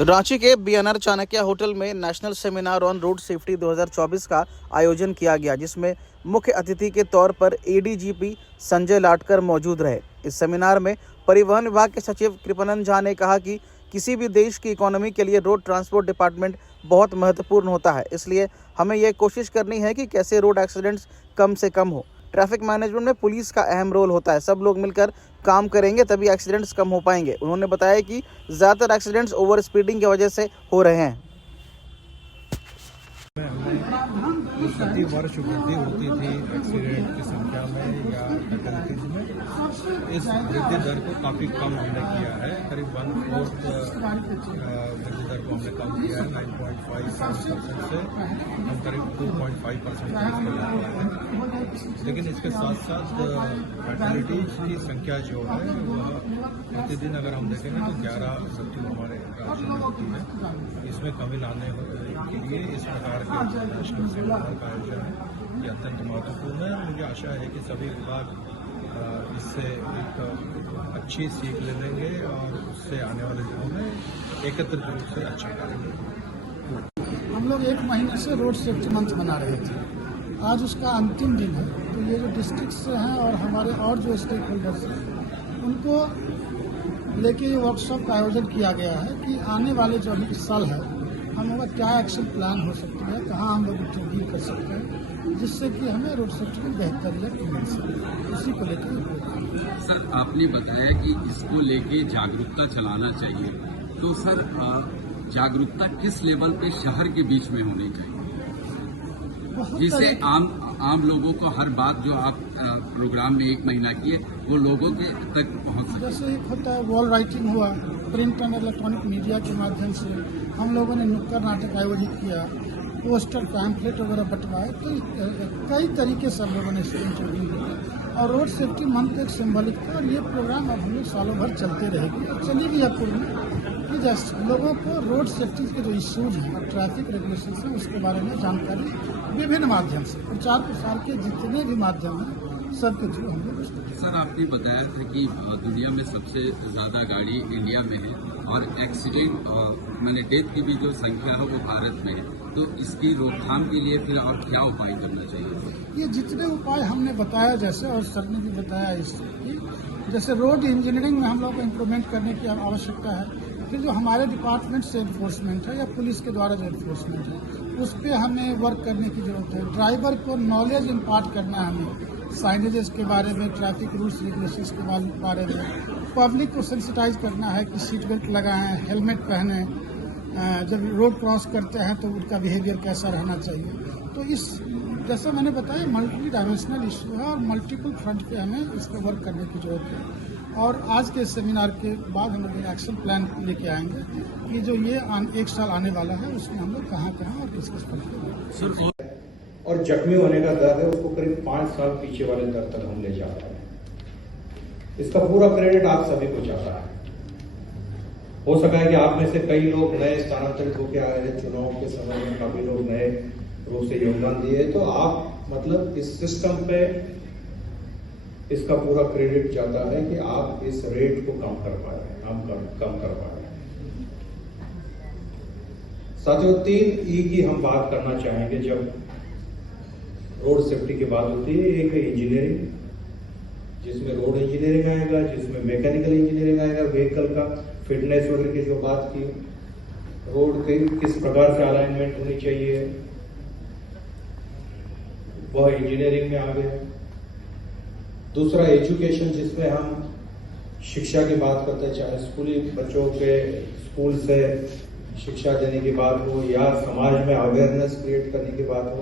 रांची के BNR Chanakya hotel में national seminar on road safety 2024 का आयोजन किया गया, जिसमें मुख्य अतिथि के तौर पर एडीजीपी संजय लाटकर मौजूद रहे। इस सेमिनार में परिवहन विभाग के सचिव कृपनंदन झा ने कहा कि किसी भी देश की इकोनॉमी के लिए रोड ट्रांसपोर्ट डिपार्टमेंट बहुत महत्वपूर्ण होता है, इसलिए हमें यह कोशिश करनी है कि कैसे रोड एक्सीडेंट्स कम से कम हो। ट्रैफिक मैनेजमेंट में पुलिस का अहम रोल होता है, सब लोग मिलकर काम करेंगे तभी एक्सीडेंट्स कम हो पाएंगे। उन्होंने बताया कि ज़्यादातर एक्सीडेंट्स ओवर स्पीडिंग की वजह से हो रहे हैं। प्रति वर्ष वृद्धि होती थी एक्सीडेंट की संख्या में या फैटलिटीज में। इस वृद्धि दर को काफ़ी कम हमने किया है, करीब 1/4 वृद्धि दर को हमने कम किया है। 9.5% से हम करीब 2.5% है। लेकिन इसके साथ साथ फैटलिटीज की संख्या जो है वह प्रतिदिन अगर हम देखेंगे तो 11 मृत्यु हमारे राज्य में होती है। इसमें कमी लाने के लिए इस प्रकार के नेशनल सेमिनार का आयोजन है, ये अत्यंत महत्वपूर्ण है। मुझे आशा है कि सभी विभाग इससे एक अच्छी सीख ले लेंगे और उससे आने वाले दिनों में एकत्रित रूप से अच्छा करेंगे। हम लोग 1 महीने से रोड सेफ्टी मंथ मना रहे थे, आज उसका अंतिम दिन है। तो ये जो डिस्ट्रिक्ट से हैं और हमारे और जो स्टेक होल्डर्स हैं उनको लेके ये वर्कशॉप का आयोजन किया गया है कि आने वाले जो अभी साल है हम लोग क्या एक्शन प्लान हो सकता है, कहाँ हम लोग डील कर सकते हैं, जिससे कि हमें रोड सेफ्टी में बेहतर मिल सके। इसी को लेकर सर आपने बताया कि इसको लेके जागरूकता चलाना चाहिए, तो सर जागरूकता किस लेवल पे शहर के बीच में होनी चाहिए, जिससे आम लोगों को हर बात जो आप प्रोग्राम में 1 महीना किए वो लोगों के तक पहुंच सके। जैसे एक होता है वॉल राइटिंग हुआ, प्रिंट एंड इलेक्ट्रॉनिक मीडिया के माध्यम से हम लोगों ने नुक्कड़ नाटक आयोजित किया, पोस्टर पैम्फलेट वगैरह बंटवाए। तो कई तरीके से हम लोगों ने इंटरव्यू किया और रोड सेफ्टी मंथ एक सिंबलिक था। और ये प्रोग्राम अब हम लोग सालों भर चलते रहेगी और चलेगी अब पूर्व में कि जैसे लोगों को रोड सेफ्टी के जो इश्यूज हैं और ट्रैफिक रेगुलेशन हैं उसके बारे में जानकारी विभिन्न माध्यम से प्रचार प्रसार के जितने भी माध्यम हैं सबके थ्रू हम लोग। सर आपने बताया था कि दुनिया में सबसे ज़्यादा गाड़ी इंडिया में है और एक्सीडेंट मैंने डेथ की भी जो संख्या है वो भारत में है, तो इसकी रोकथाम के लिए फिर और क्या उपाय करना चाहिए? ये जितने उपाय हमने बताया जैसे, और सर ने भी बताया इसकी, जैसे रोड इंजीनियरिंग में हम लोग को इम्प्रूवमेंट करने की आवश्यकता है। फिर जो हमारे डिपार्टमेंट से इन्फोर्समेंट है या पुलिस के द्वारा जो इन्फोर्समेंट है उस पर हमें वर्क करने की जरूरत है। ड्राइवर को नॉलेज इम्पार्ट करना है हमें, साइनेजेस के बारे में, ट्रैफिक रूल्स रेगुलेशंस के बारे में। पब्लिक को सेंसिटाइज करना है कि सीट बेल्ट लगाएं, हेलमेट पहने, जब रोड क्रॉस करते हैं तो उनका बिहेवियर कैसा रहना चाहिए। तो इस जैसा मैंने बताया मल्टी डायमेंशनल इशू है और मल्टीपल फ्रंट पे हमें इस पर वर्क करने की जरूरत है। और आज के सेमिनार के बाद हम लोग एक्शन प्लान लेके आएंगे कि जो ये 1 साल आने वाला है उसमें हम लोग कहाँ और किस पर और जख्मी होने का दर है उसको करीब 5 साल पीछे वाले दर तक हम ले जा रहे हैं। इसका पूरा क्रेडिट आप सभी को जाता है। हो सका है कि आप में से कई लोग नए स्थानांतरित होकर आए हैं, चुनाव के समय में काफी लोग नए रूप से योगदान दिए, तो आप मतलब इस सिस्टम पे इसका पूरा क्रेडिट जाता है कि आप इस रेट को कम कर पा रहे हैं, कम कर पा रहे हैं। साथियों 3 ई की हम बात करना चाहेंगे जब रोड सेफ्टी की बात होती है। एक है इंजीनियरिंग, जिसमें रोड इंजीनियरिंग आएगा, जिसमें मैकेनिकल इंजीनियरिंग आएगा, व्हीकल का फिटनेस वगैरह की जो बात की, रोड के किस प्रकार से अलाइनमेंट होनी चाहिए वह इंजीनियरिंग में आ गया। दूसरा एजुकेशन, जिसमें हम शिक्षा की बात करते हैं, चाहे स्कूली बच्चों के स्कूल से शिक्षा देने की बात हो या समाज में अवेयरनेस क्रिएट करने की बात हो।